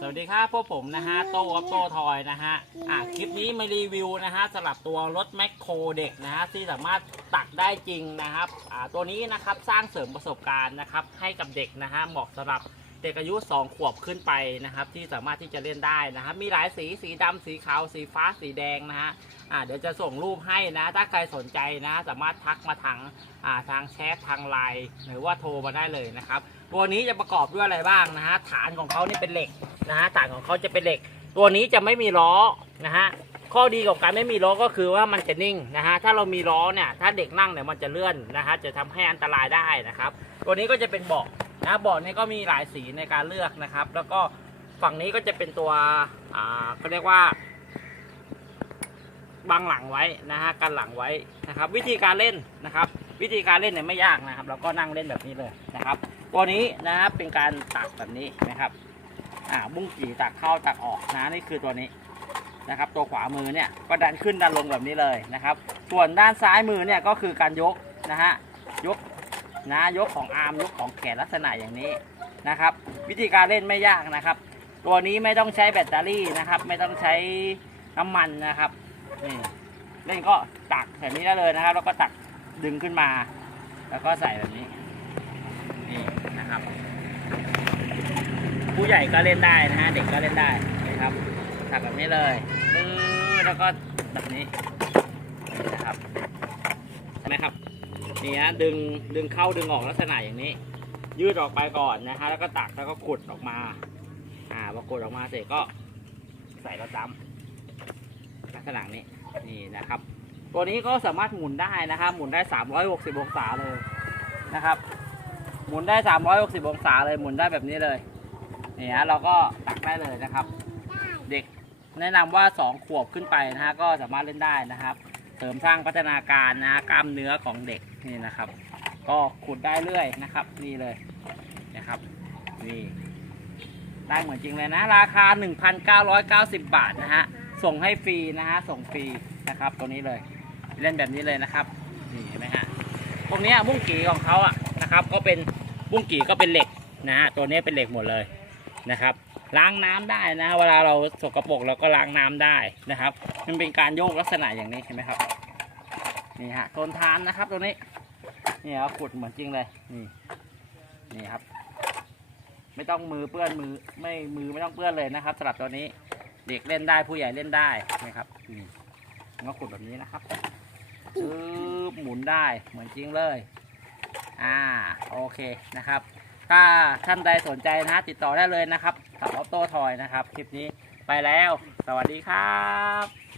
สวัสดีครับพวกผมนะฮะโตออฟโต้ทอยนะฮะอะคลิปนี้มารีวิวนะฮะสำหรับตัวรถแมคโครเด็กนะฮะที่สามารถตักได้จริงนะครับอ่าตัวนี้นะครับสร้างเสริมประสบการณ์นะครับให้กับเด็กนะฮะเหมาะสำหรับ เด็กอายุ 2 ขวบขึ้นไปนะครับ ที่สามารถที่จะเล่นได้นะครับ มีหลายสีสีดำสีขาวสีฟ้าสีแดงนะฮะอ่าเดี๋ยวจะส่งรูปให้นะ ถ้าใครสนใจนะ สามารถทักมาทางอ่าทางแชททางไลน์หรือว่าโทรมาได้เลยนะครับตัวนี้จะประกอบด้วยอะไรบ้างนะฮะฐานของเขานี่เป็นเหล็กนะฮะฐานของเขาจะเป็นเหล็ก ตัวนี้จะไม่มีล้อนะฮะข้อดีของการไม่มีล้อก็คือว่ามันจะนิ่งนะฮะ ถ้าเรามีล้อเนี่ย ถ้าเด็กนั่งเนี่ยมันจะเลื่อนนะฮะ จะทำให้อันตรายได้นะครับ ตัวนี้ก็จะเป็นเบาะ นะเบาะนี้ก็มีหลายสีในการเลือกนะครับ แล้วก็ฝั่งนี้ก็จะเป็นตัวอ่าเขาเรียกว่าบังหลังไว้นะฮะกันหลังไว้นะครับ วิธีการเล่นนะครับ วิธีการเล่นเนี่ยไม่ยากนะครับ เราก็นั่งเล่นแบบนี้เลยนะครับ ตัวนี้นะครับเป็นการตักแบบนี้นะครับอ่าบุ้งกี่ตักเข้าตักออกนะนี่คือตัวนี้นะครับ ตัวขวามือเนี่ยก็ดันขึ้นดันลงแบบนี้เลยนะครับ ส่วนด้านซ้ายมือเนี่ยก็คือการยกนะฮะยก นะ ยกของอาร์มยกของแขนลักษณะอย่างนี้นะครับ วิธีการเล่นไม่ยากนะครับ ตัวนี้ไม่ต้องใช้แบตเตอรี่นะครับ ไม่ต้องใช้น้ำมันนะครับนี่เล่นก็ตักแบบนี้ได้เลยนะครับ แล้วก็ตักดึงขึ้นมา แล้วก็ใส่แบบนี้นี่นะครับ ผู้ใหญ่ก็เล่นได้นะฮะเด็กก็เล่นได้นะครับถักแบบนี้เลยแล้วก็แบบนี้นี่นะครับใช่ไหมครับ นี่ฮะดึงดึงเข้าดึงออกลักษณะอย่างนี้ ยืดออกไปก่อนนะฮะแล้วก็ตักแล้วก็ขุดออกมา อ่าพอกดออกมาเสร็จก็ใส่แล้วจ้ำลักษณะนี้นี่นะครับ ตัวนี้ก็สามารถหมุนได้นะครับ หมุนได้ 360 องศาเลยนะครับ หมุนได้ 360 องศาเลยหมุนได้แบบนี้เลยนี่ฮะเราก็ตักได้เลยนะครับ เด็กแนะนำว่า 2 ขวบขึ้นไปนะฮะก็สามารถเล่นได้นะครับ เสริมสร้างพัฒนาการนะกล้ามเนื้อของเด็กนี่นะครับ ก็ขุดได้เรื่อยนะครับ นี่เลยนะครับนี่ได้เหมือนจริงเลยนะ ราคา 1,990 บาทนะฮะส่งให้ฟรีนะฮะส่งฟรีนะครับตัวนี้เลยเล่นแบบนี้เลยนะครับนี่เห็นไหมฮะตรงนี้บุ้งกี่ของเขาอะนะครับ ก็เป็นบุ้งกี่ก็เป็นเหล็กนะฮะตัวนี้เป็นเหล็กหมดเลย นะครับ ล้างน้ำได้นะ เวลาเราสกปรกเราก็ล้างน้ำได้นะครับ มันเป็นการโยกลักษณะอย่างนี้เห็นไหมครับนี่ฮะทนทานนะครับตัวนี้นี่ครับขุดเหมือนจริงเลยนี่นี่ครับ ไม่ต้องมือเปื้อนมือไม่มือไม่ต้องเปื้อนเลยนะครับสำหรับตัวนี้เด็กเล่นได้ผู้ใหญ่เล่นได้นะครับนี่ก็ขุดแบบนี้นะครับปึ๊บหมุนได้เหมือนจริงเลย อ่าโอเคนะครับ ถ้าท่านใดสนใจนะ ติดต่อได้เลยนะครับสาวออโต้ทอยนะครับ คลิปนี้ไปแล้ว สวัสดีครับ